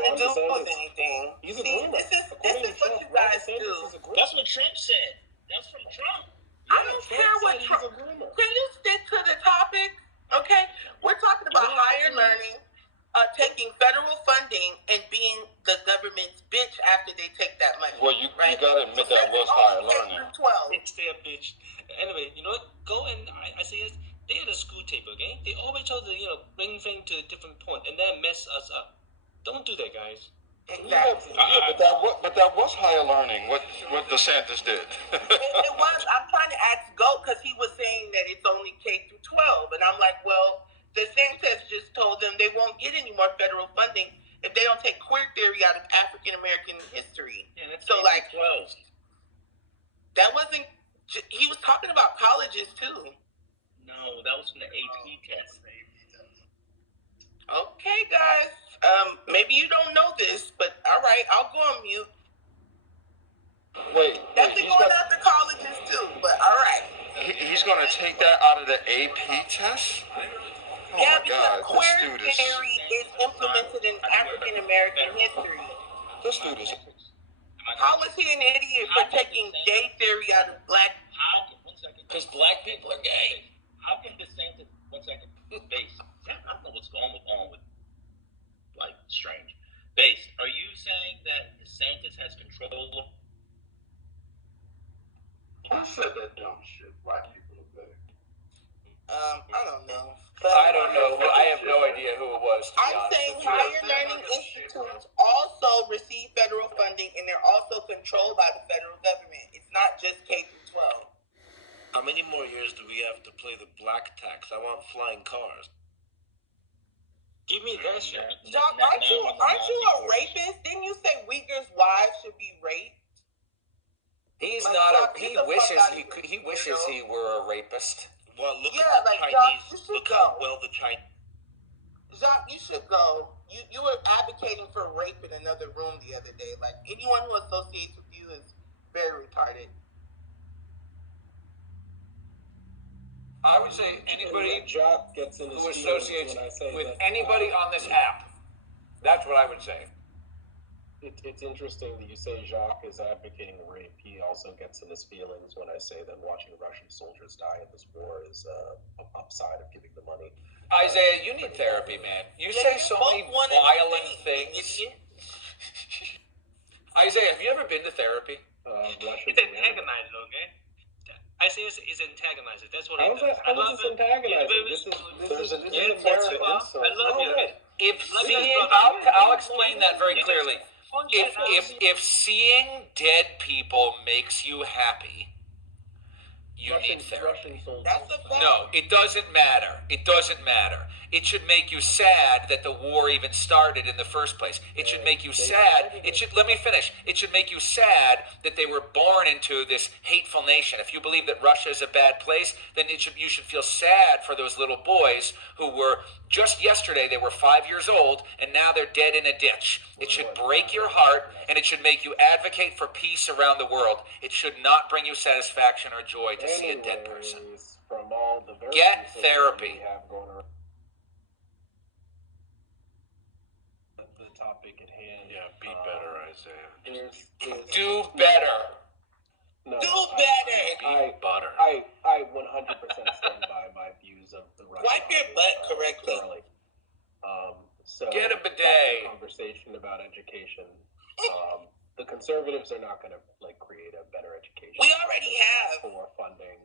nothing to do with anything. He's a groomer. This is what you guys do. That's what Trump said. That's from Trump. I don't care what Trump. Can you stick to the topic? Okay, we're talking about higher learning, taking federal funding, and being the government's bitch after they take that money. Well, you gotta admit that was higher learning. It's their bitch. Anyway, you know what? Go and I say this. They had a school tape, okay? They always try to, bring things to a different point and then mess us up. Don't do that, guys. Exactly. But that was higher learning. What DeSantis did. it was. I'm trying to ask Goat because he was saying that it's only K through 12, and I'm like, well, DeSantis just told them they won't get any more federal funding if they don't take queer theory out of African American history. Yeah, that's so like 12. That wasn't. He was talking about colleges too. No, that was from the AP test. Okay, guys. Maybe you don't know this, but all right, I'll go on mute. That's going out to colleges too, but all right. He's going to take that out of the AP test? Oh yeah, my because God, queer theory is implemented in African American history. This dude is. How was he an idiot for taking gay theory out of black? Because black people are gay. How can DeSantis? 1 second. Base. I don't know what's going on with like strange. Base. Are you saying that DeSantis has control? Who said that dumb shit? Black people are gay. I don't know. I don't know. I have no idea who it was. I'm saying higher learning institutes also receive federal funding, and they're also controlled by the federal government. It's not just K through 12. How many more years do we have to play the black tax? I want flying cars. Give me that shit. Doc, aren't you a rapist? Didn't you say Uyghurs' wives should be raped? He's not. He wishes he were a rapist. Well, look Yeah, at the like, Chinese. Jacques, you should Look how go. well the Chinese. Jacques, you should go. You were advocating for rape in another room the other day. Like, anyone who associates with you is very retarded. I would say anybody Jacques gets in his who feelings associates when I say with that, anybody on this app. That's what I would say. It's interesting that you say Jacques is advocating rape. He also gets in his feelings when I say that watching Russian soldiers die in this war is an upside of giving the money. Isaiah, you need therapy, man. You say so many violent things. Isaiah, have you ever been to therapy? It's antagonizing, okay? Isaiah is antagonizing. That's what I do. How is this antagonizing? This is inherent insult. I love you. If seeing, I'll explain that very clearly. If seeing dead people makes you happy, you need therapy. That's a fact. No, it doesn't matter. It doesn't matter. It should make you sad that the war even started in the first place. It should make you sad. Let me finish. It should make you sad that they were born into this hateful nation. If you believe that Russia is a bad place, then you should feel sad for those little boys who were, just yesterday, they were 5 years old, and now they're dead in a ditch. It should break your heart, and it should make you advocate for peace around the world. It should not bring you satisfaction or joy to see a dead person. From all the Get therapy. We have going around the topic at hand. Yeah, be better, Isaiah. Do better. No, Do better. Butter. I 100% stand by my views of the Russian. Wipe your butt correctly. Thoroughly. So Get a bidet. Conversation about education. The conservatives are not going to create a better education. We already have. For funding.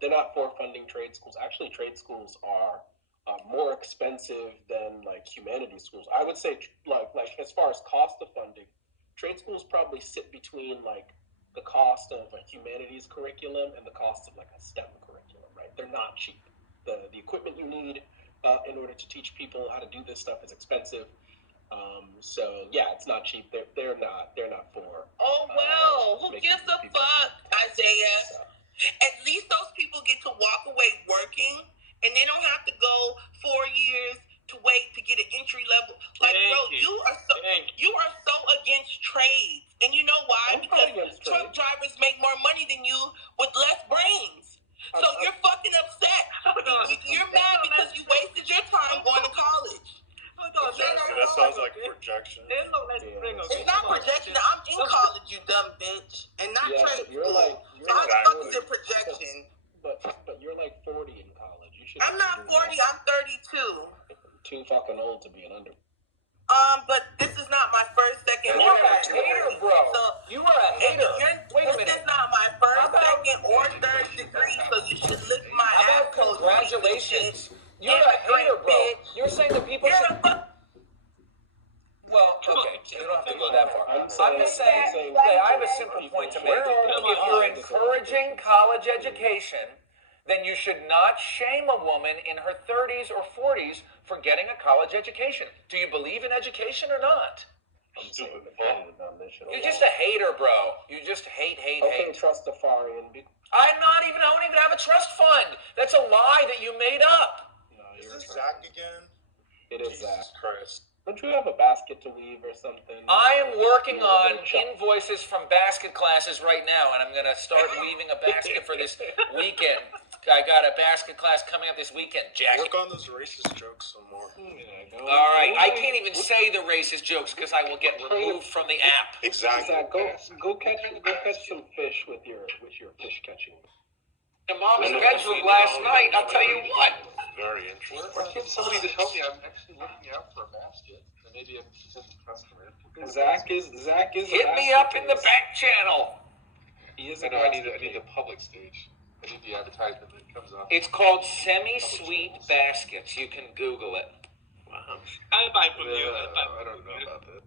They're not for funding trade schools. Actually, trade schools are more expensive than humanities schools. I would say like as far as cost of funding, trade schools probably sit between the cost of a humanities curriculum and the cost of a STEM curriculum. Right? They're not cheap. The equipment you need in order to teach people how to do this stuff is expensive. So yeah, it's not cheap. They're not for. Oh well, who gives a fuck, Isaiah? So. At least those people get to walk away working, and they don't have to go 4 years to wait to get an entry level. You are so against trades, and you know why? Because truck drivers make more money than you with less brains. So you're fucking upset. You're mad because you wasted your time going to college. Hold on, That sounds like projection. It's not projection. I'm in college, you dumb bitch, and not trade you're school. like, So how the fuck is it projection? But you're like 40 in college. You should. I'm not 40. I'm 32. Too fucking old to be an under. But this is not my first, second, You're or a third. hater, bro. So You are a hater. Wait a This minute. is not my first, second, or third degree, so you should lift my How ass. about congratulations? You're a Immigrant hater, bro. bitch. You're saying that people You're should. a fuck. Well, okay, you don't have to go that far. I'm I'm just saying, I have a simple point to make. If you're encouraging college education, then you should not shame a woman in her 30s or 40s for getting a college education. Do you believe in education or not? I'm stupid. On this shit. You're just a hater, bro. You just hate. Okay, Trustafarian. I don't even have a trust fund. That's a lie that you made up. No, Is you're this Zach again? It is Jesus Zach. Christ. Don't you have a basket to weave or something? I am working on invoices from basket classes right now, and I'm going to start weaving a basket for this weekend. I got a basket class coming up this weekend, Jack. Work on those racist jokes some more. All right, I can't even say the racist jokes because I will get removed from the app. Exactly. Zach, go catch some fish with your fish catching. The mom's bedroom last night, I'll tell you what. Very interesting. Why can't somebody just help me? I'm actually looking out for a basket. And maybe a potential customer. Zach is. Hit me up in the back channel. He is. I know. I need the public stage. I need the advertisement that comes up. It's called semi-sweet baskets. You can Google it. Wow. I buy from you. I don't know about that.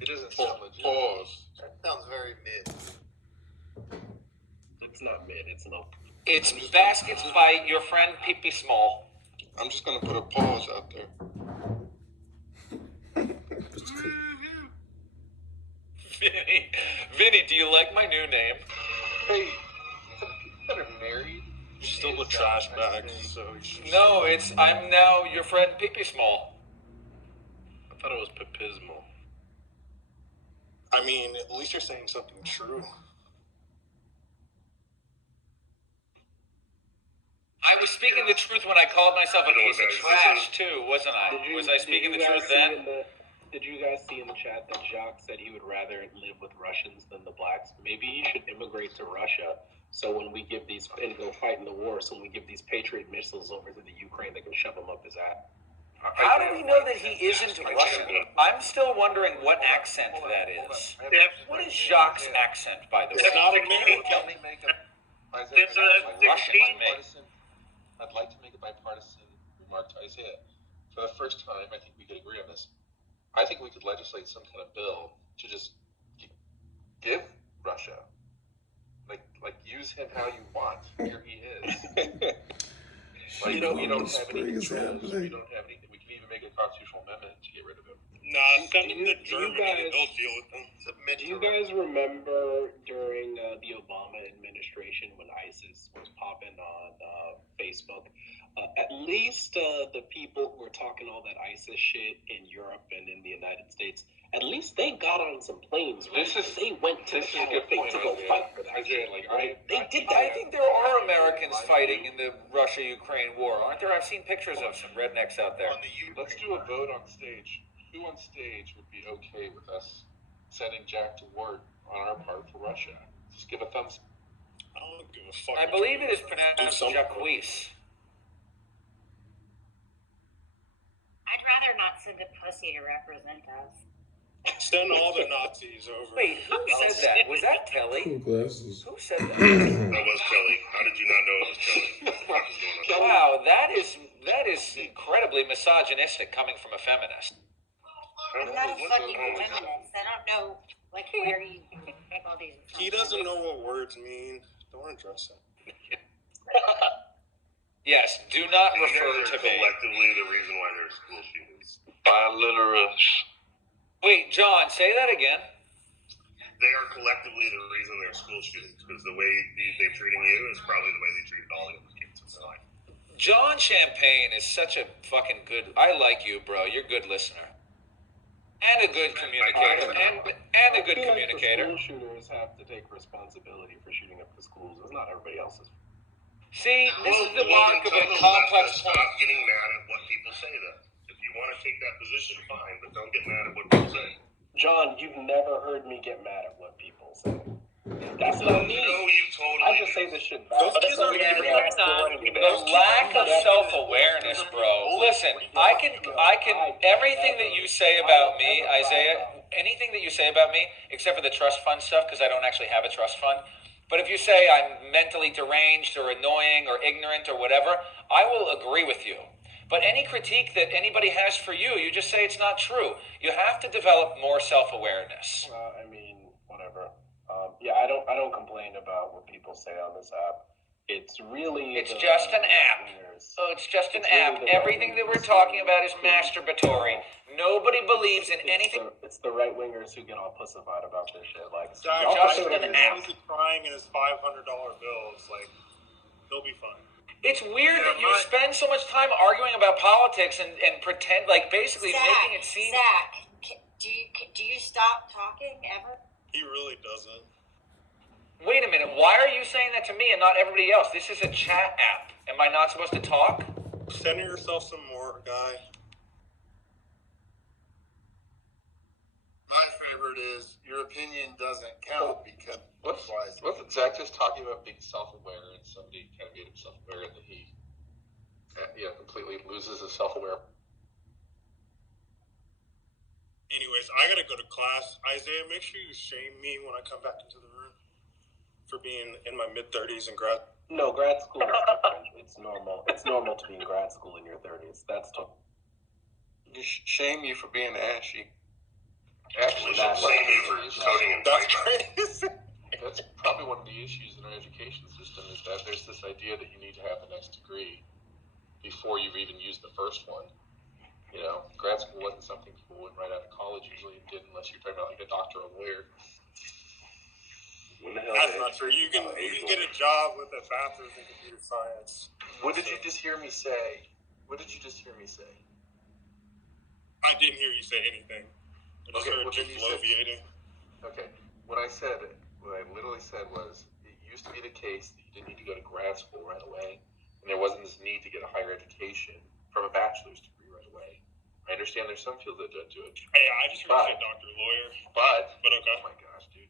It doesn't sound legit. Pause. That sounds very mid. It's not mid. It's low. It's baskets by your friend Pee Small. I'm just gonna put a pause out there. Vinny, do you like my new name? Hey, that are married. Still a trash bag, so you should... No, I'm now your friend Pee Small. I thought it was papismal. I mean, at least you're saying something true. I was speaking the truth when I called myself a piece of trash too, wasn't I? Was I speaking the truth then? Did you guys see in the chat that Jacques said he would rather live with Russians than the blacks? Maybe he should immigrate to Russia. So when we give these and go fight in the war, so when we give these Patriot missiles over to the Ukraine, they can shove them up his ass. How do we know that he isn't Russian? I'm still wondering what accent that is. What is Jacques' accent, by the way? It's not a man. Russian, I'd like to make a bipartisan remark to Isaiah. For the first time, I think we could agree on this. I think we could legislate some kind of bill to just give Russia, like use him how you want. Here he is. Like, we don't have any controls. We don't have anything. We can even make a constitutional amendment to get rid of him. Nah, send him to Germany. They'll deal with him. Do you guys remember during the Obama administration when ISIS was popping on Facebook? At least the people who were talking all that ISIS shit in Europe and in the United States, at least they got on some planes. Right? They went to the caliphate to go fight for that. They did that. I think there are Americans fighting in the Russia-Ukraine war, aren't there? I've seen pictures of some rednecks out there. Let's do a vote on stage. Who on stage would be okay with us sending Jack to war on our part for Russia? Just give a thumbs. I don't give a fuck. I believe it is pronounced Jacques. I'd rather not send a pussy to represent us. Send all the Nazis over. Wait, who said that? Was that Kelly? Cool glasses. Who said that? That was Kelly. How did you not know it was Kelly? Wow, that is incredibly misogynistic coming from a feminist. I'm not a fucking feminist. I don't know, like, where you make all these. He doesn't know what words mean. Don't address him. Yes, do not refer to me. Collectively, the reason why there's school shootings. Biliterals. Wait, John, say that again. They are collectively the reason there's school shootings because the way they're treating you is probably the way they treated all the other kids in their life. John Champagne is such a fucking good. I like you, bro. You're a good listener. And a good communicator. And a good communicator. School shooters have to take responsibility for shooting up the schools. It's not everybody else's. See, this is the mark of a complex point. Stop getting mad at what people say, though. If you you want to take that position, fine, but don't get mad at what people say. John, you've never heard me get mad at what people say. That's not me. No, you totally. I just say this shit back. Those kids are The lack of self-awareness, bro. Listen, I can, everything that you say about me, Isaiah, anything that you say about me, except for the trust fund stuff, because I don't actually have a trust fund. But if you say I'm mentally deranged or annoying or ignorant or whatever, I will agree with you. But any critique that anybody has for you, you just say it's not true. You have to develop more self-awareness. I mean, whatever. Yeah, I don't complain about what people say on this app. It's really just an app. Oh, it's just an app. Everything that we're talking about is masturbatory. Nobody believes in anything. It's the right wingers who get all pussified about this shit. Like, just an app. He's crying in his $500 bill. It's like, he'll be fine. It's weird that you spend so much time arguing about politics and pretend, like, basically making it seem. Zach, do you stop talking ever? He really doesn't. Wait a minute. Why are you saying that to me and not everybody else? This is a chat app. Am I not supposed to talk? Center yourself some more, guy. My favorite is your opinion doesn't count because Wasn't Zach just talking about being self-aware, and somebody kind of made him self-aware that he, completely loses his self-aware. Anyways, I gotta go to class. Isaiah, make sure you shame me when I come back into the room for being in my mid-30s and grad. No, grad school is different. It's normal. It's normal to be in grad school in your 30s. That's tough. Just shame you for being ashy. Actually, That's crazy. That's probably one of the issues in our education system is that there's this idea that you need to have the next degree before you've even used the first one. You know, grad school wasn't something people went right out of college usually and did unless you're talking about like a doctor or a lawyer. That's not true. You can get a job with a bachelor's in computer science. What did you just hear me say? I didn't hear you say anything. I just heard you bloviating. Okay. What I literally said was, it used to be the case that you didn't need to go to grad school right away, and there wasn't this need to get a higher education from a bachelor's degree right away. I understand there's some fields that don't do it. Hey, I just heard you say doctor, lawyer. But okay. Oh my gosh, dude.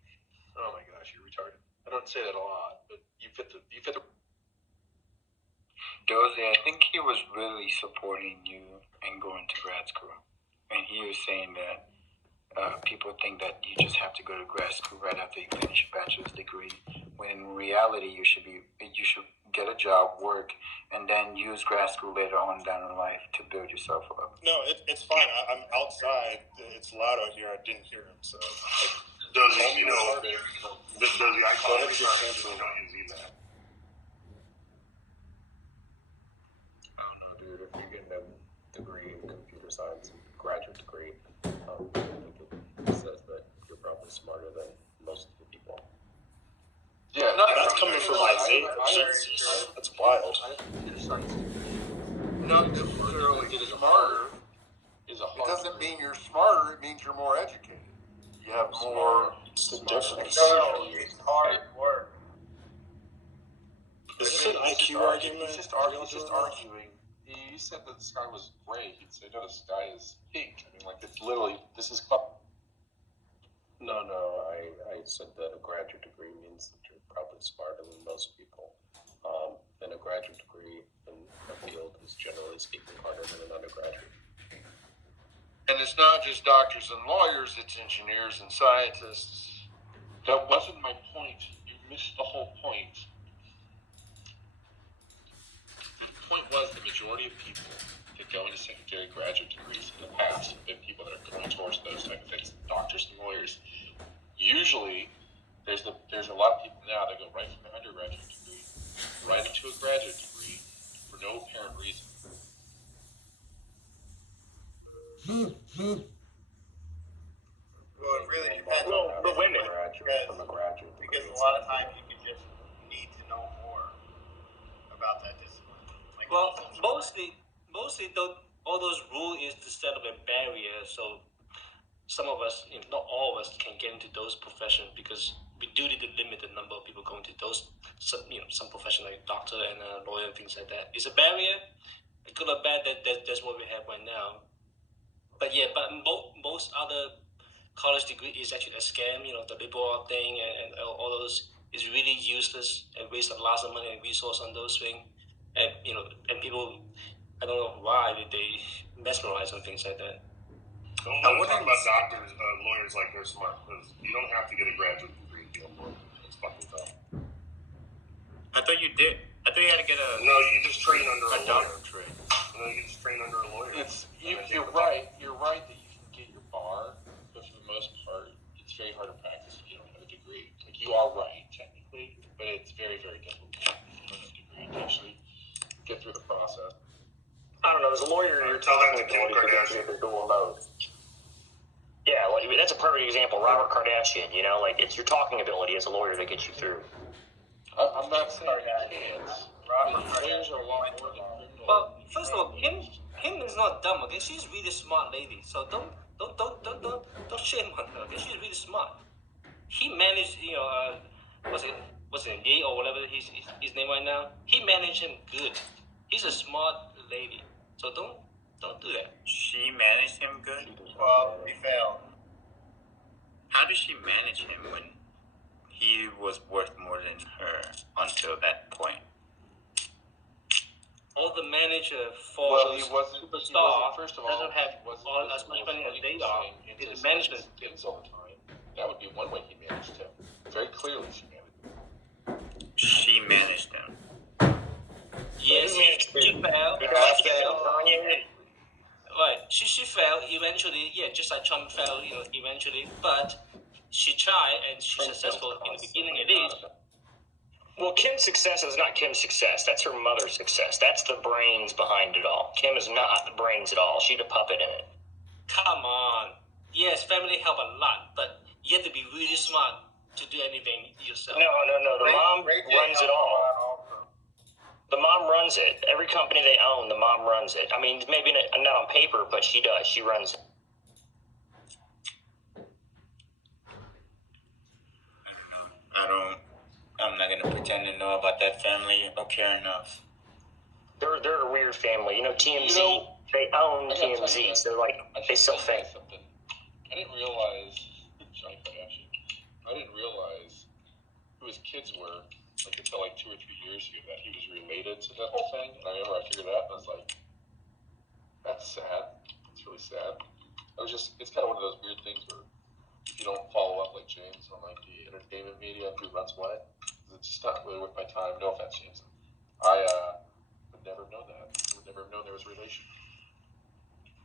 Oh my gosh, you're retarded. I don't say that a lot, but you fit the. Dozie, I think he was really supporting you and going to grad school, and he was saying that people think that you just have to go to grad school right after you finish your bachelor's degree, when in reality you should get a job, work, and then use grad school later on down in life to build yourself up. No, it's fine. I'm outside. It's loud out here. I didn't hear him, so. Dozie, you know, Dozie, I call it don't use email. I don't know, dude. If you're getting a degree in computer science, graduate degree, I think it says that you're probably smarter than most of the people. Yeah, that's coming from Isaiah. That's wild. I have a computer science degree. Not necessarily smarter is a hard. It doesn't mean you're smarter. It means you're more educated. You have more. It's the difference. No, it's hard work. Is this an IQ argument? He's just arguing. You said that the sky was gray. He'd say, no, the sky is pink. I mean, like, it's literally, this is. No, I said that a graduate degree means that you're probably smarter than most people. And a graduate degree in a field is generally speaking harder than an undergraduate. And it's not just doctors and lawyers, it's engineers and scientists. That wasn't my point. You missed the whole point. The point was the majority of people that go into secondary graduate degrees in the past have been people that are going towards those type of things, doctors and lawyers. Usually, there's a lot of people now that go right from their undergraduate degree right into a graduate degree for no apparent reason. Well, it really depends on the women. Because a lot of times you can just need to know more about that discipline. Like, well, mostly all those rules is to set up a barrier so some of us, not all of us, can get into those professions because we do need to limit the number of people going to those, some profession like doctor and lawyer and things like that. It's a barrier. Good or bad, that's what we have right now. but most other college degree is actually a scam. The liberal thing and all those is really useless and waste a lot of money and resource on those things. And and people, I don't know why they mesmerize on things like that. Don't want to talk about doctors, lawyers like they're smart, because you don't have to get a graduate degree to be a lawyer. It's fucking dumb. I thought you did. I thought you had to get a. No, you just train under a lawyer. doctor trade. No, you just train under a lawyer. You're right. You're right that you can get your bar, but for the most part, it's very hard to practice if you don't have a degree. Like, you are right technically, but it's very, very difficult if you don't have a degree to actually get through the process. I don't know. As a lawyer, you're Tell that to talking Kim Kardashian. the dual modes. Yeah, well, that's a perfect example. Robert Kardashian. It's your talking ability as a lawyer that gets you through. I'm not saying you can't. Lawyers are a lot more than criminal. Well, first of all, Kim is not dumb. Okay, she's a really smart lady. So don't shame on her. Okay, she's really smart. He managed, what's it, Ye or whatever his name right now. He managed him good. He's a smart lady. So don't do that. She managed him good? Well, we failed. How did she manage him when he was worth more than her until that point? All the manager for Well, he wasn't. superstar First of all, doesn't have he wasn't all as much money as they are. It's the management. Kids all the time. That would be one way he managed him. Very clearly, she managed him. She managed him. Yes, she fell. Right, she fell eventually. Yeah, just like Trump fell, eventually. But she tried and she's successful in the beginning at least. Well, Kim's success is not Kim's success. That's her mother's success. That's the brains behind it all. Kim is not the brains at all. She's a puppet in it. Come on. Yes, family help a lot, but you have to be really smart to do anything yourself. No. The mom runs it all. The mom runs it. Every company they own, the mom runs it. I mean, maybe not on paper, but she does. She runs it. I'm not gonna pretend to know about that family. I don't care enough. They're a weird family. TMZ, they own TMZ, so they sell fame. I didn't realize Johnny Kardashian. I didn't realize who his kids were until 2 or 3 years ago that he was related to that whole thing. And I remember I figured that and I was like, that's sad. It's really sad. It's kind of one of those weird things where if you don't follow up like James on the entertainment media who runs what, it's just not really worth my time. No offense, James. I would never know that. I would never have known there was a relation.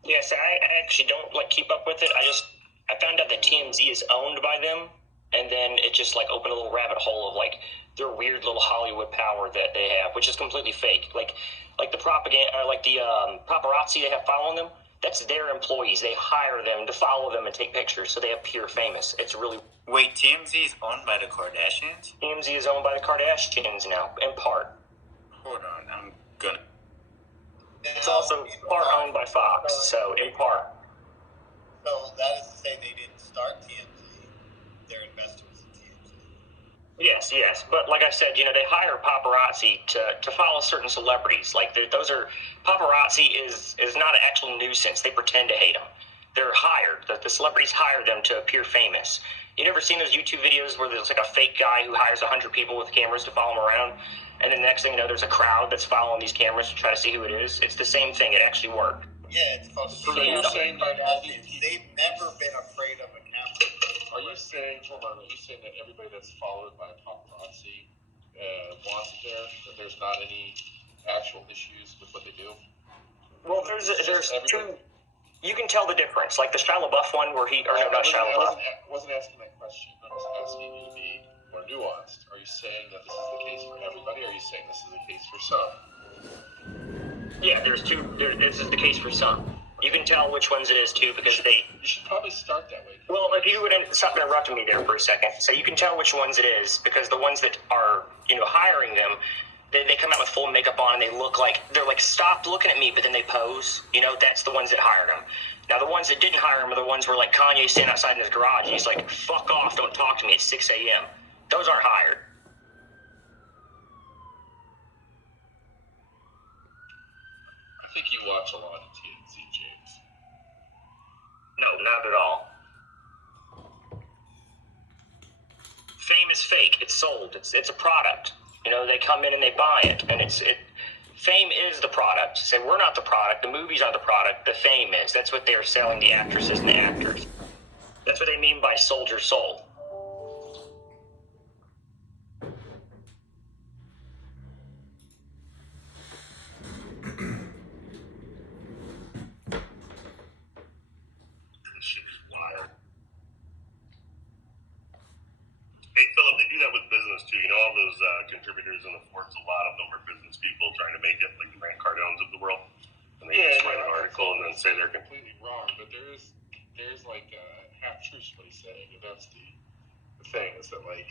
Yes, I actually don't keep up with it. I found out that TMZ is owned by them, and then it just opened a little rabbit hole of their weird little Hollywood power that they have, which is completely fake. Like the propaganda, the paparazzi they have following them. That's their employees. They hire them to follow them and take pictures, so they appear famous. It's really... Wait, TMZ is owned by the Kardashians? TMZ is owned by the Kardashians now, in part. Hold on, I'm gonna... It's also part owned by Fox, so in part. So that is to say they didn't start TMZ. They're investors in TMZ. Yes, but like I said, they hire paparazzi to follow certain celebrities. Those are paparazzi is not an actual nuisance. They pretend to hate them. They're hired. The celebrities hire them to appear famous. You never seen those YouTube videos where there's a fake guy who hires 100 people with cameras to follow him around, and then the next thing you know, there's a crowd that's following these cameras to try to see who it is? It's the same thing. It actually worked. Yeah, it's called So you're saying that all these they've never been afraid of a camera. Are you saying that everybody that's followed by a paparazzi wants it there? That there's not any actual issues with what they do? Well, there's two. You can tell the difference. Like the Shia LaBeouf one where not Shia LaBeouf. I wasn't asking that question. I was asking you to be more nuanced. Are you saying that this is the case for everybody? Or are you saying this is the case for some? Yeah, there's two. This is the case for some. You can tell which ones it is too because they. You should probably start that way. Well, if you would stop interrupting me there for a second, so you can tell which ones it is because the ones that are hiring them, they come out with full makeup on and they look like they're stop looking at me, but then they pose. That's the ones that hired them. Now the ones that didn't hire him are the ones where Kanye standing outside in his garage and he's like, "Fuck off! Don't talk to me at 6 a.m." Those aren't hired. I think you watch a lot of TMZ, James. Not at all. Fame is fake. It's sold. It's a product. You know, they come in and they buy it, and fame is the product. Say we're not the product. The movies are the product. The fame is. That's what they're selling the actresses and the actors. That's what they mean by sold your soul. Hey, Philip, they do that with business too. You know, all those contributors in the forts, a lot of them are business people trying to make it, like the Grant Cardones of the world. And they just write an article and then say they're completely wrong, but there's like half truths what he's saying, and that's the thing is that like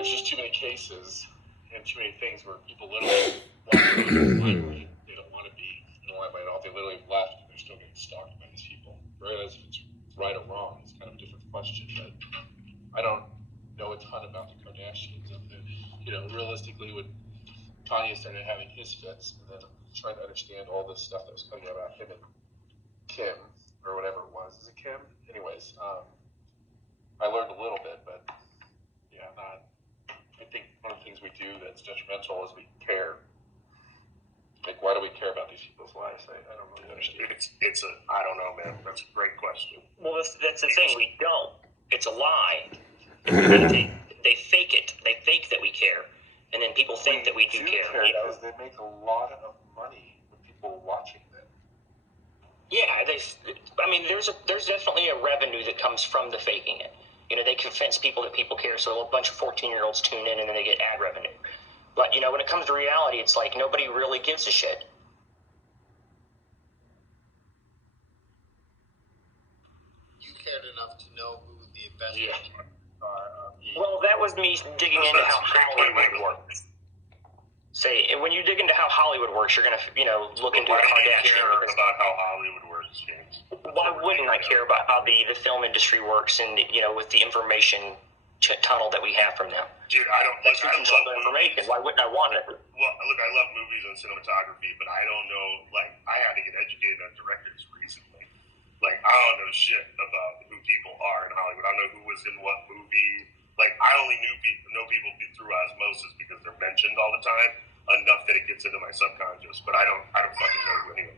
there's just too many cases and too many things where people literally want to be in the limelight. They don't want to be in the limelight at all. They literally left and they're still getting stalked by these people. Whereas if it's right or wrong, it's kind of a different question. But I don't know a ton about the Kardashians. Realistically, when Kanye started having his fits, and then trying to understand all this stuff that was coming out about him and Kim, or whatever it was. Is it Kim? Anyways, I learned a little bit, but yeah, I think one of the things we do that's detrimental is we care. Like, why do we care about these people's lives? I don't really understand. I don't know, man. That's a great question. Well, that's the thing. We don't. It's a lie. They fake it. They fake that we care, and then people think that we do care. Because they make a lot of money with people watching them. Yeah, there's definitely a revenue that comes from the faking it. You know, they convince people that people care, so a bunch of 14-year-olds tune in, and then they get ad revenue. But, when it comes to reality, it's like nobody really gives a shit. You cared enough to know who the investors are. Well, that was me digging into how Hollywood works. Say, when you dig into how Hollywood works, you're going to, look into the Kardashians. Why do you care about how Hollywood works, James? Why wouldn't I care about how the film industry works and, with the information tunnel that we have from them? Dude, I love information. Why wouldn't I want it? Well, look, I love movies and cinematography, but I don't know, I had to get educated on directors recently. I don't know shit about who people are in Hollywood. I don't know who was in what movie. I only know people through osmosis because they're mentioned all the time, enough that it gets into my subconscious, but I don't fucking know who anyone.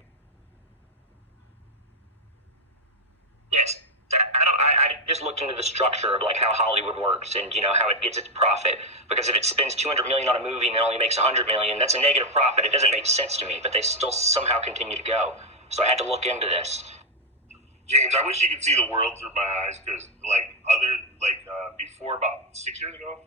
Yes. I just looked into the structure of how Hollywood works and how it gets its profit, because if it spends $200 million on a movie and then only makes $100 million, that's a negative profit. It doesn't make sense to me, but they still somehow continue to go. So I had to look into this. James, I wish you could see the world through my eyes, because before about 5-6 years ago,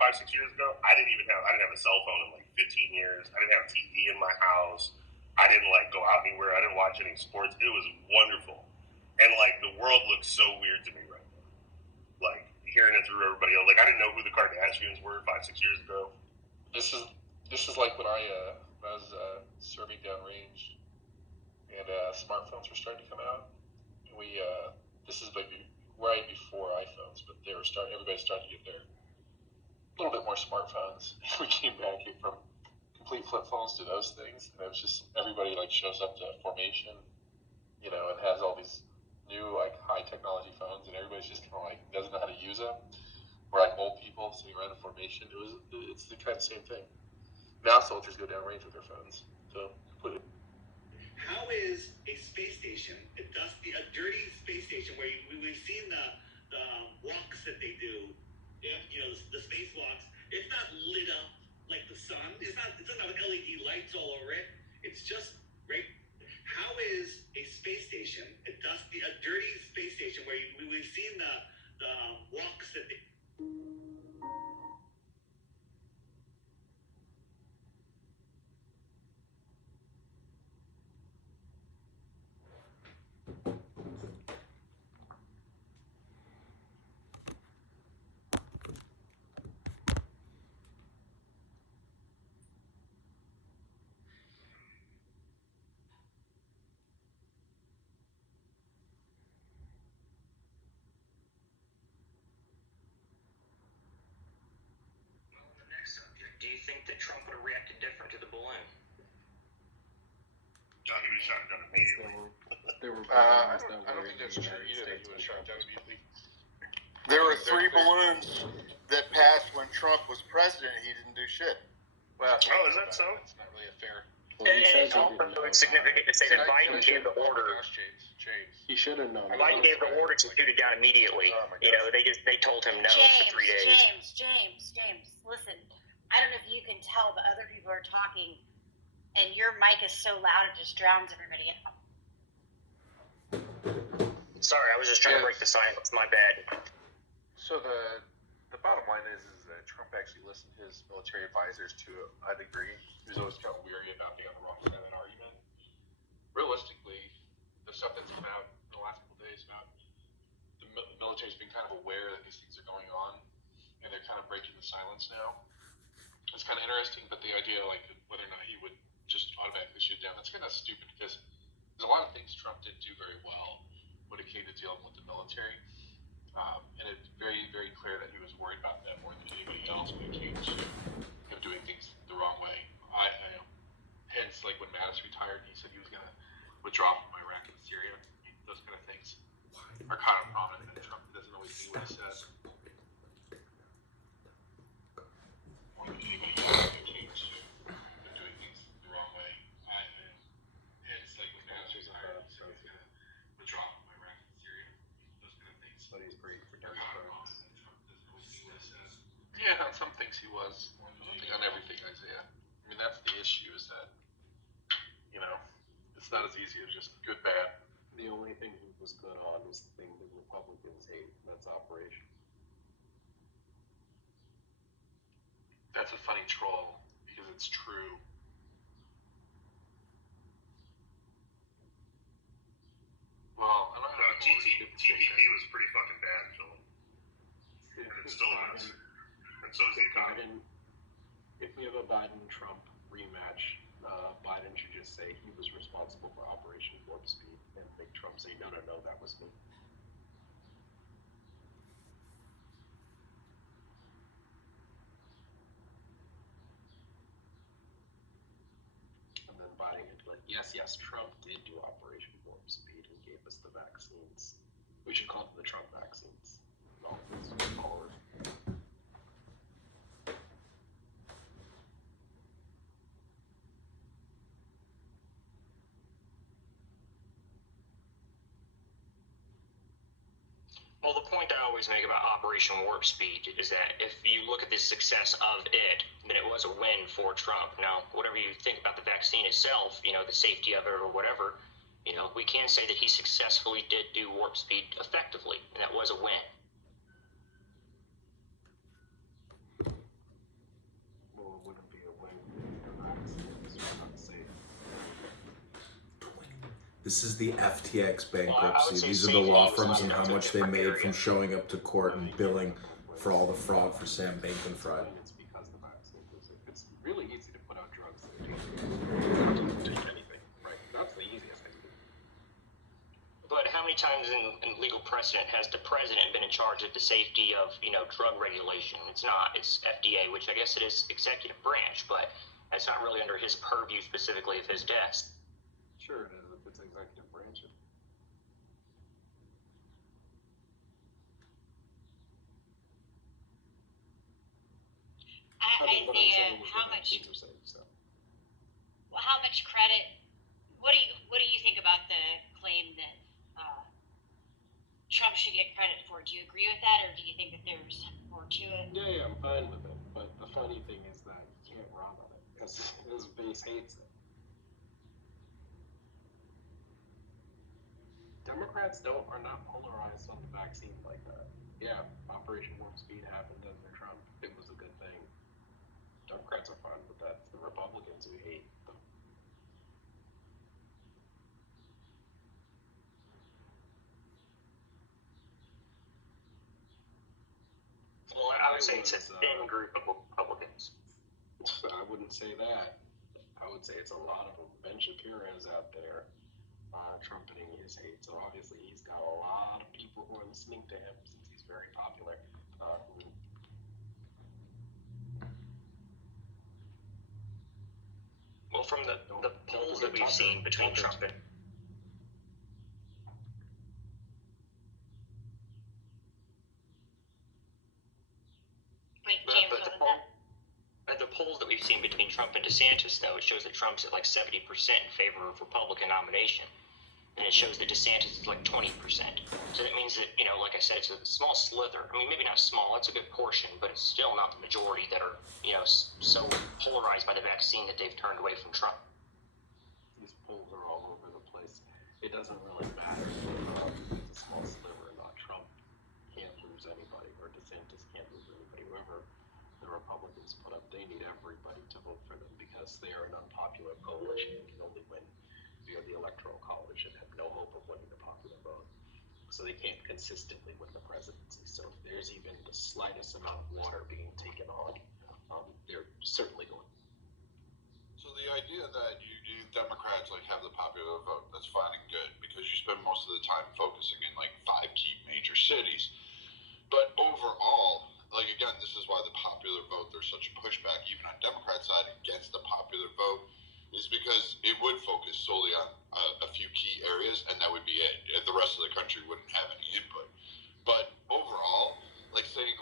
I didn't have a cell phone in 15 years. I didn't have a TV in my house. I didn't go out anywhere. I didn't watch any sports. It was wonderful. And the world looks so weird to me right now. Hearing it through everybody else. I didn't know who the Kardashians were 5-6 years ago. This is like when I was serving downrange, and smartphones were starting to come out. And this is right before iPhones, but everybody started to get their little bit more smartphones. We came back from complete flip phones to those things, and it was just everybody shows up to formation, and has all these new high technology phones, and everybody's just kind of doesn't know how to use them. We're old people sitting around in formation. It's the kind of same thing. Now soldiers go downrange with their phones. So how is a space station, a dirty space station where we've seen the walks that they do, the spacewalks, it's not lit up like the sun. It doesn't have LED lights all over it. It's just right. How is a space station, a dirty space station where we've seen the walks that they... Do you think that Trump would have reacted different to the balloon? No, he was shot down immediately. I don't think That's true. He did. He was shot down immediately. There were 3 balloons that passed when Trump was president. He didn't do shit. Well, is that so? It's not really a fair. And also, it's significant to say that Biden gave the order. James. He should have known. Biden gave the order to shoot it down immediately. Oh my You know, they told him no for 3 days. James, listen. I don't know if you can tell, but other people are talking, and your mic is so loud it just drowns everybody out. Sorry, I was just trying to break the silence. My bad. So the bottom line is that Trump actually listened to his military advisors to a degree. He was always kind of weary about being on the wrong side of that argument. Realistically, the stuff that's come out in the last couple of days about the military's been kind of aware that these things are going on, and they're kind of breaking the silence now. It's kind of interesting, but the idea, like, whether or not he would just automatically shoot down, that's kind of stupid because there's a lot of things Trump didn't do very well when it came to dealing with the military. And it's very, very clear that he was worried about that more than anybody else when it came to him doing things the wrong way. Hence, like, when Mattis retired, he said he was going to withdraw from Iraq and Syria. Those kind of things are kind of prominent, and Trump doesn't always do what he says. More than anybody else when it came to him doing things the wrong way. Hence, like, when Mattis retired, he said he was going to withdraw from Iraq and Syria. Those kind of things. But he's great for Democrats. Yeah, on some things he was. I don't think on everything, Isaiah. I mean, that's the issue, is that, you know, it's not as easy as just good, bad. The only thing he was good on was the thing that Republicans hate, and that's Operation. That's a funny troll, because it's true. Well, I don't know. TPP was pretty fucking bad, Philip. It still is. And so is the economy. If we have a Biden-Trump rematch, Biden should just say he was responsible for Operation Warp Speed and make Trump say, no, that was me. And then Biden would be like, yes, Trump did do Operation Warp Speed and gave us the vaccines. We should call them the Trump vaccines. All these followers. Well, the point I always make about Operation Warp Speed is that if you look at the success of it, then it was a win for Trump. Now, whatever you think about the vaccine itself, you know, the safety of it or whatever, you know, we can say that he successfully did do Warp Speed effectively, and that was a win. Well, it wouldn't be a win for the vaccine because we're not safe. This is the FTX bankruptcy. These are the law firms and how much they made from showing up to court and billing for all the fraud for Sam Bankman-Fried. It's because the vaccine was it. It's really easy to put out drugs that don't take anything. Right. That's the easiest thing to do. But how many times in legal precedent has the president been in charge of the safety of, you know, drug regulation? It's not. It's FDA, which I guess it is executive branch, but that's not really under his purview specifically of his desk. Sure it is if it's executive branch. Isaiah, how much credit? What do you think about the claim that Trump should get credit for? Do you agree with that, or do you think that there's more to it? Yeah, I'm fine with it. But the funny thing is that you can't run on it because his base hates it. Democrats are not polarized on the vaccine like that. Yeah, Operation Warp Speed happened under Trump. It was a good thing. Democrats are fine with that. It's the Republicans who hate them. Well, I would say it's a thin group of Republicans. I wouldn't say that. I would say it's a lot of them. Ben Shapiro is out there trumpeting his hate. So obviously he's got a lot of people who are listening to him since he's very popular. Well, from the polls that we've seen between Trump and we've seen between Trump and DeSantis, though, it shows that Trump's at like 70% in favor of Republican nomination. And it shows that DeSantis is like 20%. So that means that, like I said, it's a small slither. I mean, maybe not small, it's a good portion, but it's still not the majority that are, so polarized by the vaccine that they've turned away from Trump. These polls are all over the place. It doesn't really matter if it's a small sliver or not. Trump can't lose anybody, or DeSantis can't lose anybody. Whoever the Republicans put up, they need everybody to vote for them because they are an unpopular coalition and can only win via the Electoral College and have no hope of winning the popular vote. So they can't consistently win the presidency. So if there's even the slightest amount of water being taken on, they're certainly going. So the idea that you Democrats have the popular vote, that's fine and good because you spend most of the time focusing in 5 key major cities. But overall, again, this is why the popular vote, there's such a pushback even on Democrat side against the popular vote, is because it would focus solely on a few key areas, and that would be it. The rest of the country wouldn't have any input. But overall, saying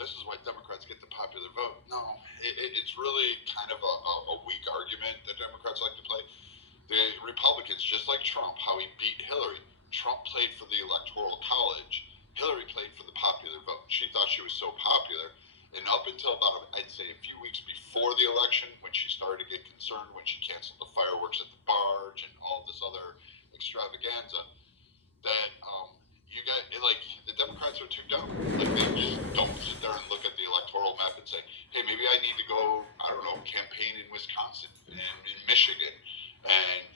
this is why Democrats get the popular vote, no, it's really kind of a weak argument that Democrats like to play. The Republicans, just like Trump, how he beat Hillary, Trump played for the Electoral College, Hillary played for the popular vote. She thought she was so popular. And up until about, I'd say, a few weeks before the election, when she started to get concerned, when she canceled the fireworks at the barge and all this other extravaganza, that you got, the Democrats are too dumb. They just don't sit there and look at the electoral map and say, hey, maybe I need to go, I don't know, campaign in Wisconsin and in Michigan and,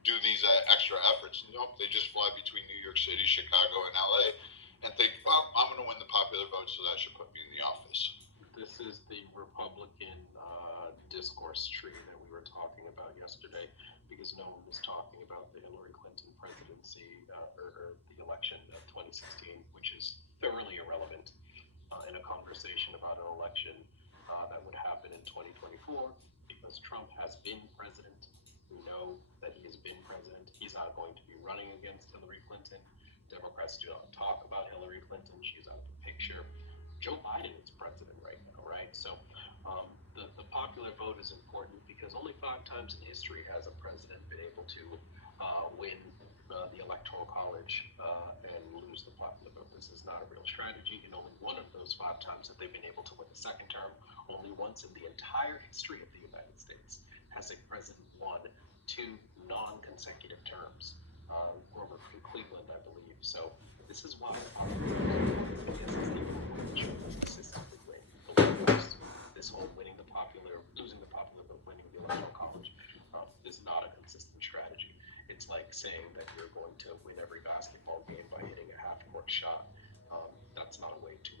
do these extra efforts. Nope, they just fly between New York City, Chicago, and LA and think, well, I'm going to win the popular vote, so that should put me in the office. This is the Republican discourse tree that we were talking about yesterday, because no one was talking about the Hillary Clinton presidency or the election of 2016, which is thoroughly irrelevant in a conversation about an election that would happen in 2024, because Trump has been president. We know that he has been president. He's not going to be running against Hillary Clinton. Democrats do not talk about Hillary Clinton. She's out of the picture. Joe Biden is president right now, right? So the popular vote is important because only 5 times in history has a president been able to win the Electoral College and lose the popular vote. This is not a real strategy. In only one of those 5 times that they've been able to win the second term, only once in the entire history of the United States has a president won 2 non-consecutive terms. Former Cleveland, I believe. So this is why the popular vote, this is the which consistently win the elections. This whole losing the popular vote, winning the Electoral College, is not a consistent strategy. It's like saying that you're going to win every basketball game by hitting a half-court shot. That's not a way to.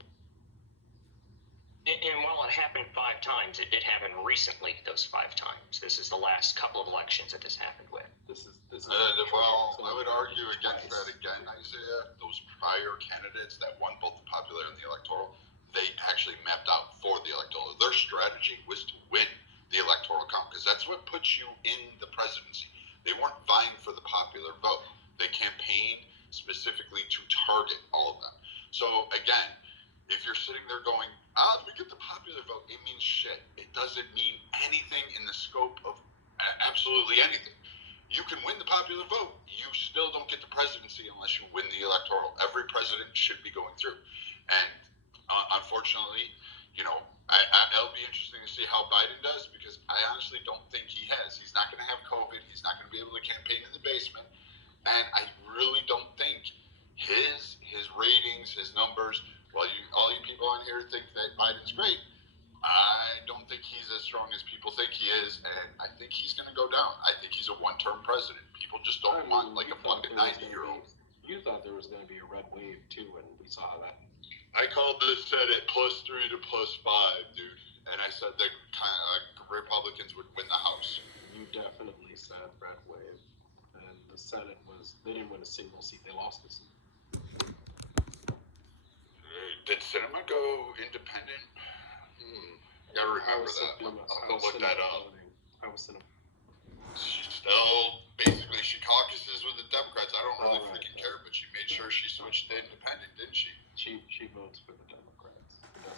And while it happened 5 times, it did happen recently those 5 times. This is the last couple of elections that this happened with. Well, I would argue against that again, Isaiah. Those prior candidates that won both the popular and the electoral, they actually mapped out for the electoral. Their strategy was to win the electoral count because that's what puts you in the presidency. They weren't vying for the popular vote. They campaigned specifically to target all of them. So again, if you're sitting there going, if we get the popular vote, it means shit. It doesn't mean anything in the scope of absolutely anything. You can win the popular vote. You still don't get the presidency unless you win the electoral. Every president should be going through. And unfortunately, it'll be interesting to see how Biden does because I honestly don't think he has. He's not going to have COVID. He's not going to be able to campaign in the basement. And I really don't think his ratings, his numbers, while all you people on here think that Biden's great, I don't think he's as strong as people think he is, and I think he's going to go down. I think he's a one-term president. People just don't want a fucking 90-year-old. You thought there was going to be a red wave too, and we saw that. I called the Senate +3 to +5, dude, and I said that Republicans would win the House. You definitely said red wave, and the Senate they didn't win a single seat. They lost the seat. Did Sinema go independent? I gotta remember that. I'll go look that up. She caucuses with the Democrats. I don't really freaking care, but she made sure she switched to independent, didn't she? She votes for the Democrats. The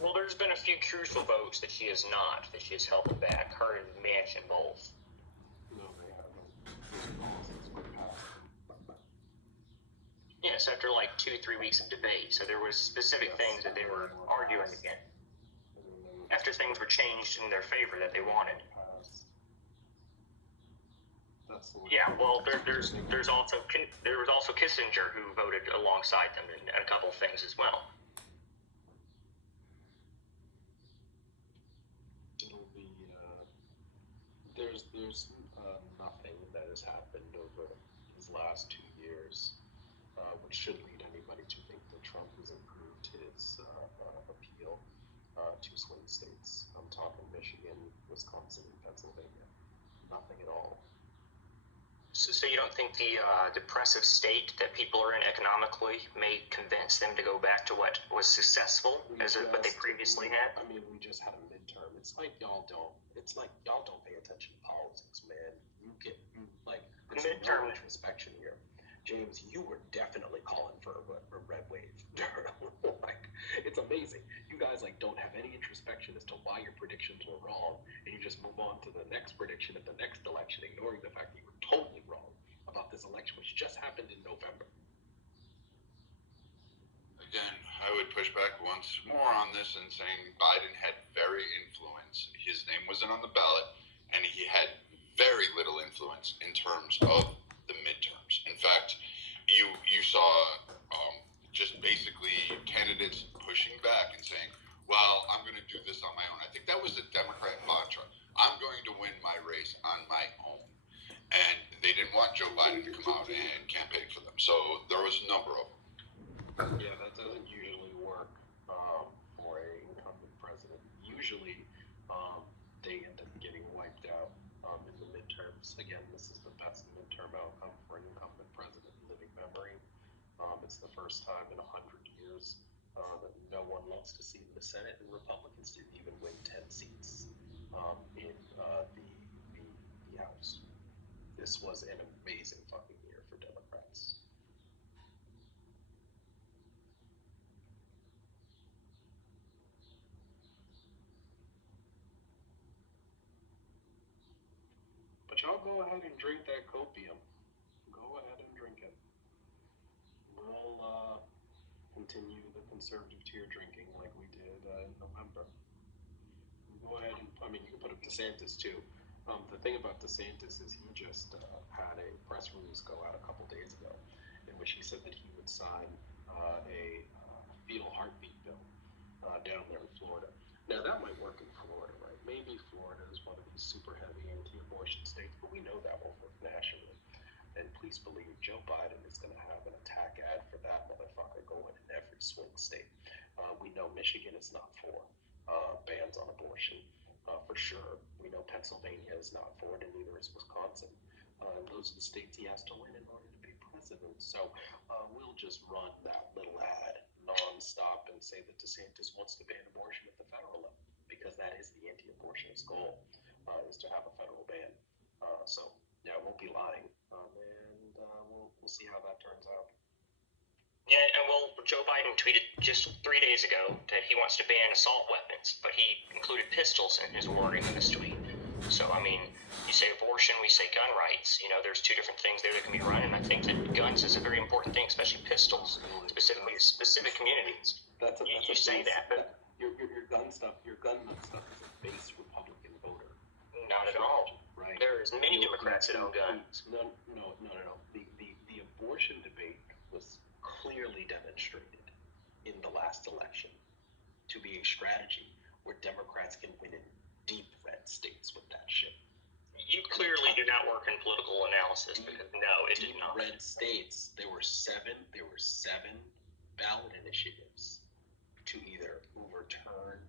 Well, there's been a few crucial votes that she has not, that she has held back, her and Manchin both. No, they haven't. Yes, after like 2-3 weeks of debate. So there was specific things that they were arguing against. After things were changed in their favor that they wanted. Yeah, well, there was also Kissinger who voted alongside them in a couple of things as well. There's nothing that has happened over these last 2 years which should lead anybody to think that Trump has improved his appeal to swing states. I'm talking Michigan, Wisconsin, and Pennsylvania. Nothing at all. So you don't think the depressive state that people are in economically may convince them to go back to what was successful what they previously had? I mean, we just had a midterm. It's like y'all don't pay attention to politics, man. There's no introspection here. James, you were definitely calling for a red wave. It's amazing. You guys don't have any introspection as to why your predictions were wrong, and you just move on to the next prediction at the next election, ignoring the fact that you were totally wrong about this election, which just happened in November. Again, I would push back once more on this and saying Biden had very influence. His name wasn't on the ballot, and he had very little influence in terms of the midterms. In fact, you saw just basically candidates pushing back and saying, well, I'm going to do this on my own. I think that was the Democrat mantra. I'm going to win my race on my own. And they didn't want Joe Biden to come out and campaign for them. So there was a number of them. Yeah, that doesn't usually work for an incumbent president. Usually they end up getting wiped out in the midterms. Again, this is the best midterm outcome for an incumbent president in living memory. It's the first time in 100 years that no one lost a seat in the Senate, and Republicans didn't even win 10 seats in the House. This was an amazing fucking year for Democrats. But y'all go ahead and drink that copium. Go ahead and drink it. We'll continue the conservative tier drinking like we did in November. Go ahead and, you can put up DeSantis too. The thing about DeSantis is he just had a press release go out a couple days ago in which he said that he would sign a fetal heartbeat bill down there in Florida. Now that might work in Florida, right? Maybe Florida is one of these super heavy anti-abortion states, but we know that won't work nationally. And please believe Joe Biden is going to have an attack ad for that motherfucker going in every swing state. We know Michigan is not for bans on abortion, for sure. We know Pennsylvania is not for it, and neither is Wisconsin. Those are the states he has to win in order to be president. So we'll just run that little ad nonstop and say that DeSantis wants to ban abortion at the federal level, because that is the anti-abortionist goal, is to have a federal ban. So yeah, I won't be lying, and we'll see how that turns out. Yeah, and Joe Biden tweeted just 3 days ago that he wants to ban assault weapons, but he included pistols in his wording in this tweet. So, you say abortion, we say gun rights. There's two different things there that can be run, and I think that guns is a very important thing, especially pistols, specifically to specific communities. You say that, but your gun nut stuff is a base Republican voter. Not at all. Right. There's many Democrats that own guns. No. The abortion debate was clearly demonstrated in the last election to be a strategy where Democrats can win in deep red states with that shit. You clearly do not work in political analysis, because no, it did not. Red states, there were seven ballot initiatives to either overturn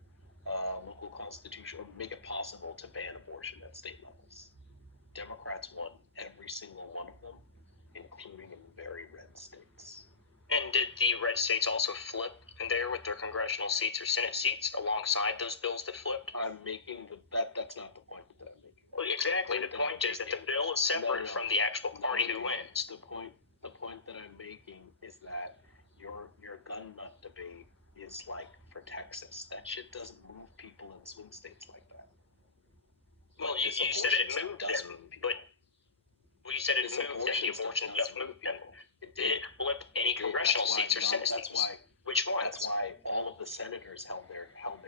local constitution or make it possible to ban abortion at state levels. Democrats won every single one of them, including in very red states. And did the red states also flip in there with their congressional seats or Senate seats alongside those bills that flipped? I'm making that's not the point that I'm making. Well, exactly. The point is that the bill is separate from the actual party who wins. The point that I'm making is that your gun nut debate is like for Texas. That shit doesn't move people in swing states like that. Well, you said it moved them, but you said it moved them. The abortion stuff moved them. Did it flip any congressional seats or Senate seats? Which ones? That's why all of the senators held their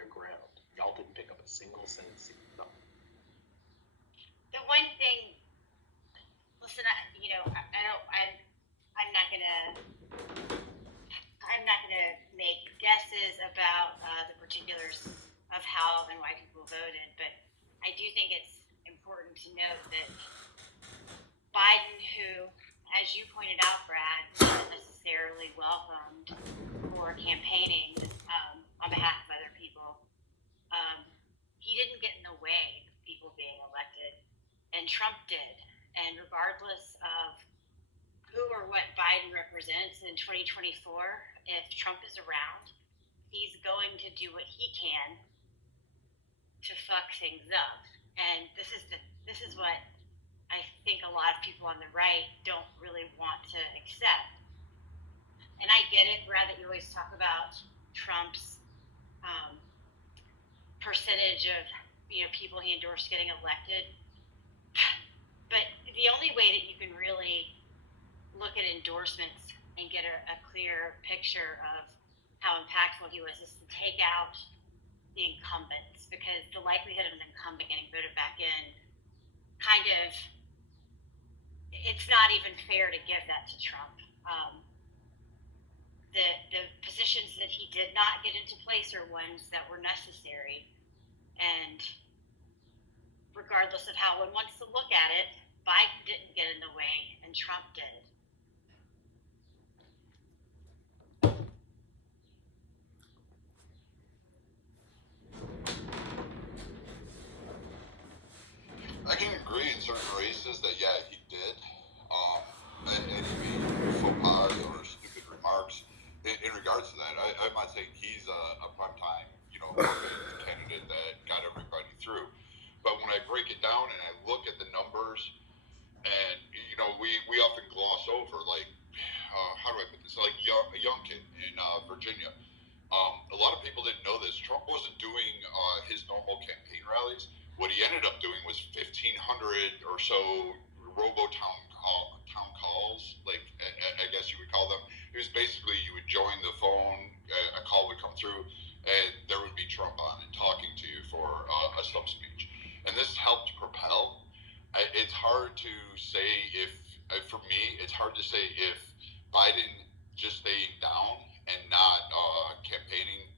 ground. Y'all didn't pick up a single Senate seat. No. The one thing, listen, I'm not gonna make guesses about the particulars of how and why people voted, but I do think it's important to note that Biden, who, as you pointed out, Brad, wasn't necessarily welcomed for campaigning on behalf of other people, he didn't get in the way of people being elected, and Trump did. And regardless of who or what Biden represents in 2024, if Trump is around, he's going to do what he can to fuck things up. And this is what I think a lot of people on the right don't really want to accept. And I get it, Brad, that you always talk about Trump's percentage of people he endorsed getting elected. But the only way that you can really look at endorsements and get a clear picture of how impactful he was is to take out the incumbents, because the likelihood of an incumbent getting voted back in it's not even fair to give that to Trump. The positions that he did not get into place are ones that were necessary, and regardless of how one wants to look at it, Biden didn't get in the way and Trump did. I can agree in certain races that he did, and he made faux pas or stupid remarks in regards to that. I'm not saying he's a primetime, candidate that got everybody through, but when I break it down and I look at the numbers, and we often gloss over, like, how do I put this? Like a young kid in Virginia. A lot of people didn't know this. Trump wasn't doing his normal campaign rallies. What he ended up doing was 1,500 or so robo-town calls, like I guess you would call them. It was basically you would join the phone, a call would come through, and there would be Trump on and talking to you for a stump speech. And this helped propel. It's hard to say for me, it's hard to say if Biden just staying down and not campaigning,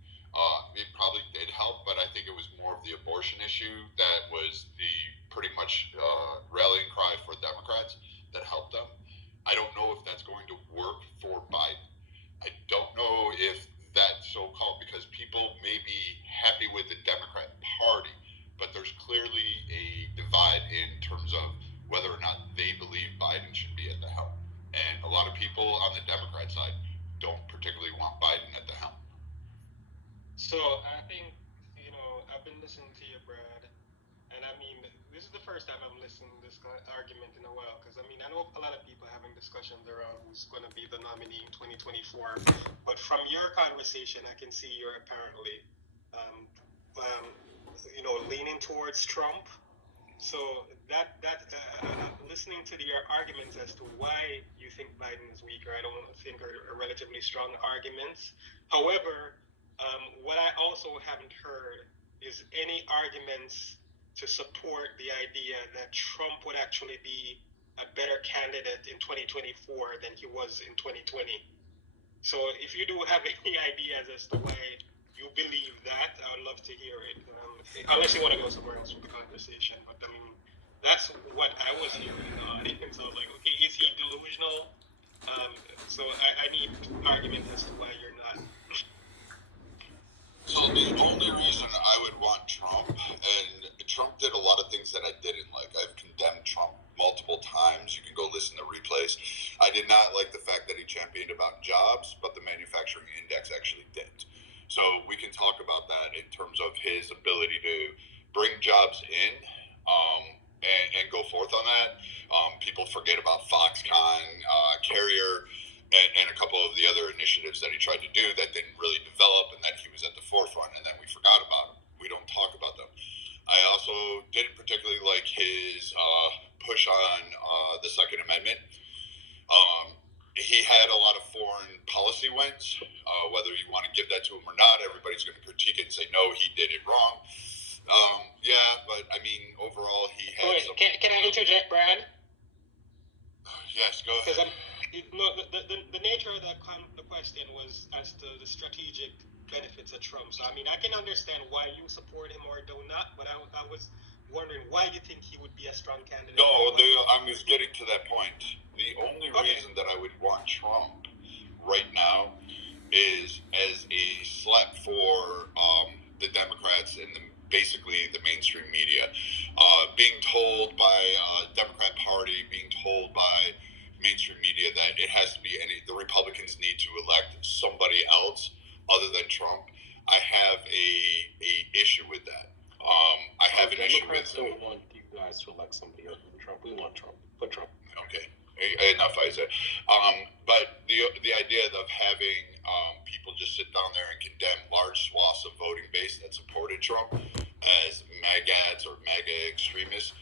it probably did help, but I think it was more of the abortion issue that was the pretty much rallying cry for Democrats that helped them. I don't know if that's going to work for Biden. I don't know if that so-called, because people may be happy with the Democrat Party, but there's clearly a divide in terms of whether or not they believe Biden should be at the helm. And a lot of people on the Democrat side don't particularly want Biden at the helm. So I think, I've been listening to you, Brad, and I mean, this is the first time I'm listening to this argument in a while, because I know a lot of people having discussions around who's going to be the nominee in 2024, but from your conversation, I can see you're apparently, leaning towards Trump. So that listening to your arguments as to why you think Biden is weaker, I don't think are relatively strong arguments. However, what I also haven't heard is any arguments to support the idea that Trump would actually be a better candidate in 2024 than he was in 2020. So if you do have any ideas as to why you believe that, I would love to hear it. Unless you want to go somewhere else with the conversation. But I mean, that's what I was hearing. So I was like, okay, is he delusional? So I need argument as to why you're not. So the only reason I would want Trump, and Trump did a lot of things that I didn't like. I've condemned Trump multiple times. You can go listen to replays. I did not like the fact that he championed about jobs, but the manufacturing index actually didn't. So we can talk about that in terms of his ability to bring jobs in and go forth on that. People forget about Foxconn, Carrier, and a couple of the other initiatives that he tried to do that didn't really develop, and performance. Whether you want to give that to him or not, everybody's going to critique it and say, no, he did it wrong. Yeah, but I mean, overall, he has. Can I interject, Brad? Yes, go ahead. The nature of the question was as to the strategic benefits of Trump. So, I mean, I can understand why you support him or do not, but I was wondering why you think he would be a strong candidate. No, I was getting to that point. The only reason that I would want Trump right now is as a slap for the Democrats and basically the mainstream media. Being told by Democrat Party, being told by mainstream media that it has to be the Republicans need to elect somebody else other than Trump. I have a issue with that. I have an issue with. Democrats don't want you guys to elect somebody other than Trump. We want Trump. Put Trump. Okay. Enough, I said. But the idea of having people just sit down there and condemn large swaths of voting base that supported Trump as MAGAs or MAGA extremists,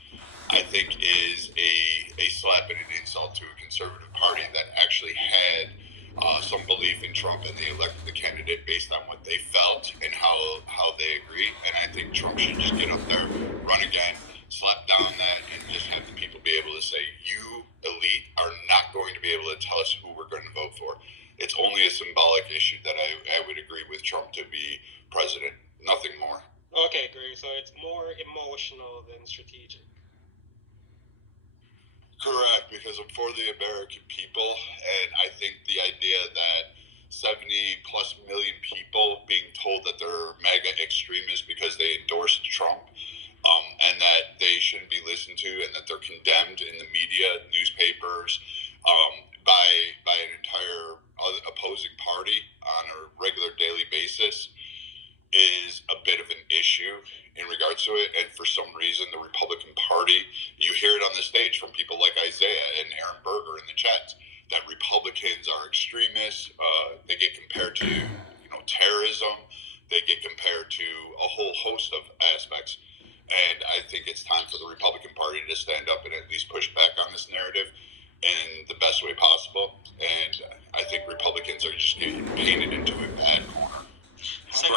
I think is a slap and an insult to a conservative party that actually had some belief in Trump, and they elected the candidate based on what they felt and how they agree. And I think Trump should just get up there, run again, slap down that, and just have the people be able to say, you elite are not going to be able to tell us who we're going to vote for. It's only a symbolic issue that I would agree with Trump to be president. Nothing more. Okay, great. So it's more emotional than strategic. Correct, because I'm for the American people, and I think the idea that 70+ million people being told that they're MAGA extremists because they endorsed Trump, and that they shouldn't be listened to, and that they're condemned in the media, newspapers, by an entire opposing party on a regular daily basis is a bit of an issue in regards to it. And for some reason, the Republican Party, you hear it on the stage from people like Isaiah and Aaron Berger in the chat, that Republicans are extremists. They get compared to, terrorism. They get compared to a whole host of aspects. And I think it's time for the Republican Party to stand up and at least push back on this narrative in the best way possible. And I think Republicans are just getting painted into a bad corner. And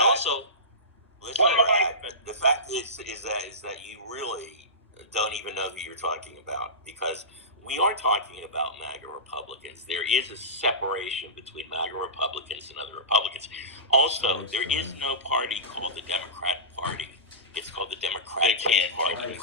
also, listen, Brad, the fact is that you really don't even know who you're talking about, because we are talking about MAGA Republicans. There is a separation between MAGA Republicans and other Republicans. Also, there is no party called the Democrat Party. It's called the Democratic Party.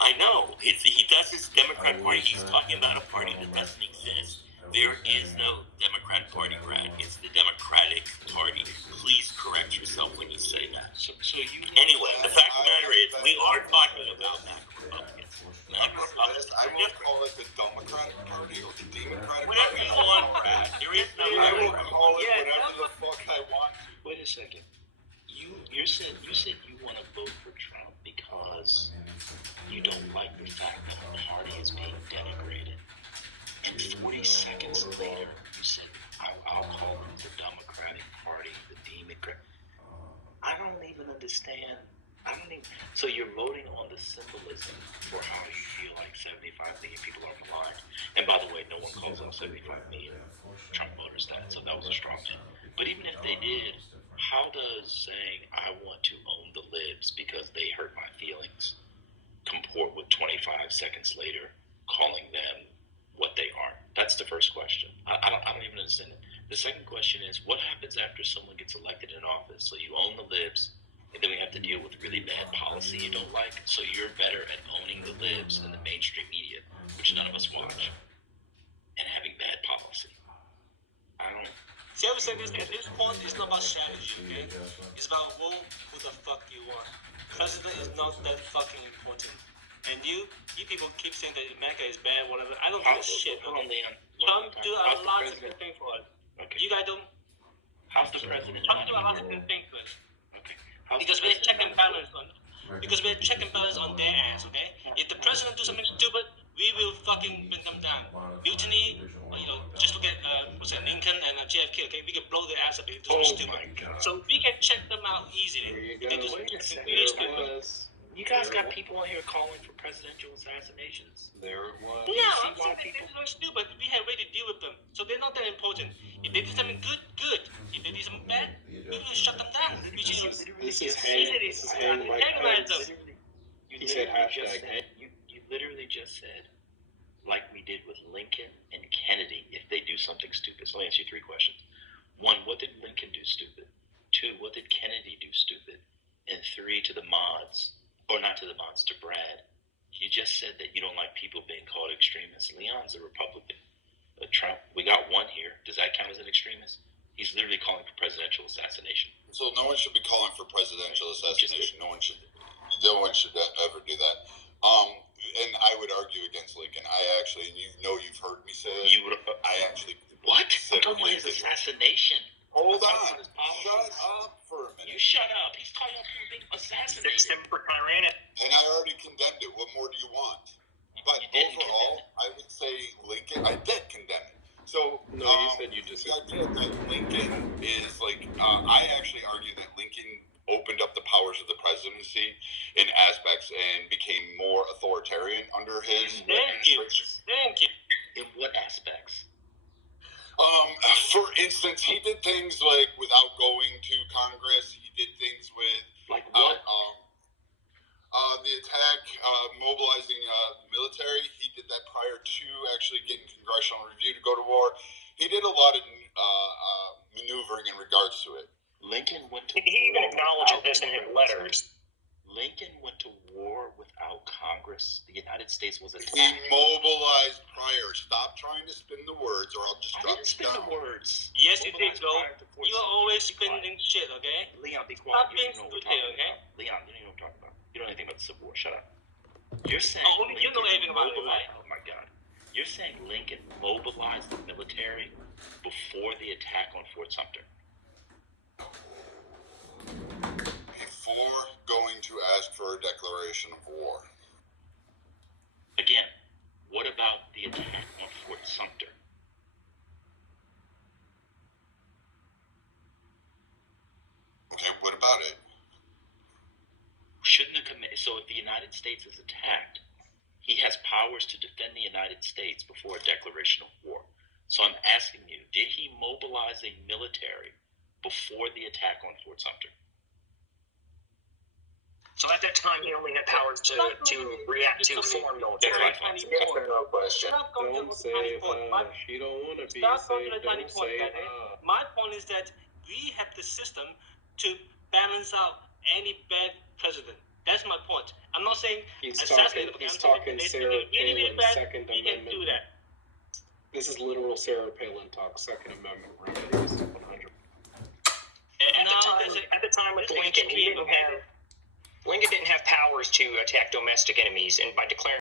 I know. He does his Democrat Party. He's talking about a party that doesn't exist. There is no Democrat Party, Brad. It's the Democratic Party. Please correct yourself when you say that. Anyway, the fact of the matter is, we are talking about MAGA Republicans. MAGA Republicans. I won't call it the Democratic Party or the Democratic Party. Whatever you want, Brad. There is no. I will call it whatever the fuck I want. Wait a second. You said you want to vote for Trump because you don't like the fact that the party is being denigrated. And 40 seconds later, you said, I'll call them the Democratic Party, the Democrat. I don't even understand. So you're voting on the symbolism for how you feel like 75 million people are blind. And by the way, no one calls out 75 million Trump voters that, so that was a strong one. But even if they did, how does saying I want to own the libs because they hurt my feelings comport with 25 seconds later calling them what they are? That's the first question. I don't even understand it. The second question is, what happens after someone gets elected in office? So you own the libs, and then we have to deal with really bad policy you don't like. So you're better at owning the libs than the mainstream media, which none of us watch, and having bad policy. I don't know. See, I would say this: at this point, it's not about strategy, okay? It's about vote who the fuck you want. President is not that fucking important. And you people keep saying that MAGA is bad, whatever. I don't give a shit. Hold on, Leon. Trump do a lot of good things for us. Okay. You guys don't. How's the president? Trump do a lot of good things for us. Okay. Because we're check and balance on. Because we're check and balance on their ass, okay? If the president do something stupid, we will fucking bring them down. Mutiny, just look at Lincoln and JFK, okay? We can blow their ass up if they do something stupid. So we can check them out easily. If they do something really stupid. You guys got people on here calling for presidential assassinations. There it was. No, I'm saying they're stupid. We have already deal with them, so they're not that important. If they do something good, good. If they do something bad, we will shut them down. This is hang Mike Pence. He said hashtag hang. You literally just said, like we did with Lincoln and Kennedy, if they do something stupid. So I'll answer you 3 questions. 1, what did Lincoln do stupid? 2, what did Kennedy do stupid? And 3, to the mods, or not to the mods, to Brad. You just said that you don't like people being called extremists. Leon's a Republican. Trump, we got 1 here. Does that count as an extremist? He's literally calling for presidential assassination. So no one should be calling for presidential assassination. No one should ever do that. And I would argue against Lincoln. I actually, and you've heard me say it. I actually. What? I'm talking about his assassination. Hold on. Shut up for a minute. You shut up. He's calling out people being assassinated. And I already condemned it. What more do you want? But overall, I would say Lincoln. I did condemn it. So no, you said you just. The idea that Lincoln is like, I actually argue that Lincoln opened up the powers of the presidency in aspects and became more authoritarian under his administration. Thank you. In what aspects? For instance, he did things like without going to Congress. He did things with like what? The attack, mobilizing the military. He did that prior to actually getting congressional review to go to war. He did a lot of maneuvering in regards to it. Lincoln went to war. He even acknowledges this in his letters. Lincoln went to war without Congress. The United States was attacked. He mobilized prior. Stop trying to spin the words, or I'll just drop you spin down. the words. Yes, you did, though. You're always spinning shit, okay? Leon, be quiet. Stop being stupid here, okay? Leon, you don't know what I'm talking about. You don't know anything about the Civil War. Shut up. You're saying only you know everything about it, right? Oh my God. You're saying Lincoln mobilized the military before the attack on Fort Sumter. Before going to ask for a declaration of war. Again, what about the attack on Fort Sumter? Okay, what about it? Shouldn't the committee? So if the United States is attacked, he has powers to defend the United States before a declaration of war. So I'm asking you, did he mobilize a military before the attack on Fort Sumter? So at that time, he only had powers to react to foreign military. That's no question. Don't say she don't want to be safe. Don't say My point is that we have the system to balance out any bad president. That's my point. I'm not saying he's talking Sarah Palin, Second Amendment. He can do that. This is literal Sarah Palin talk. Second Amendment remedies 100. At the time with Lincoln, Lincoln didn't have powers to attack domestic enemies, and by declaring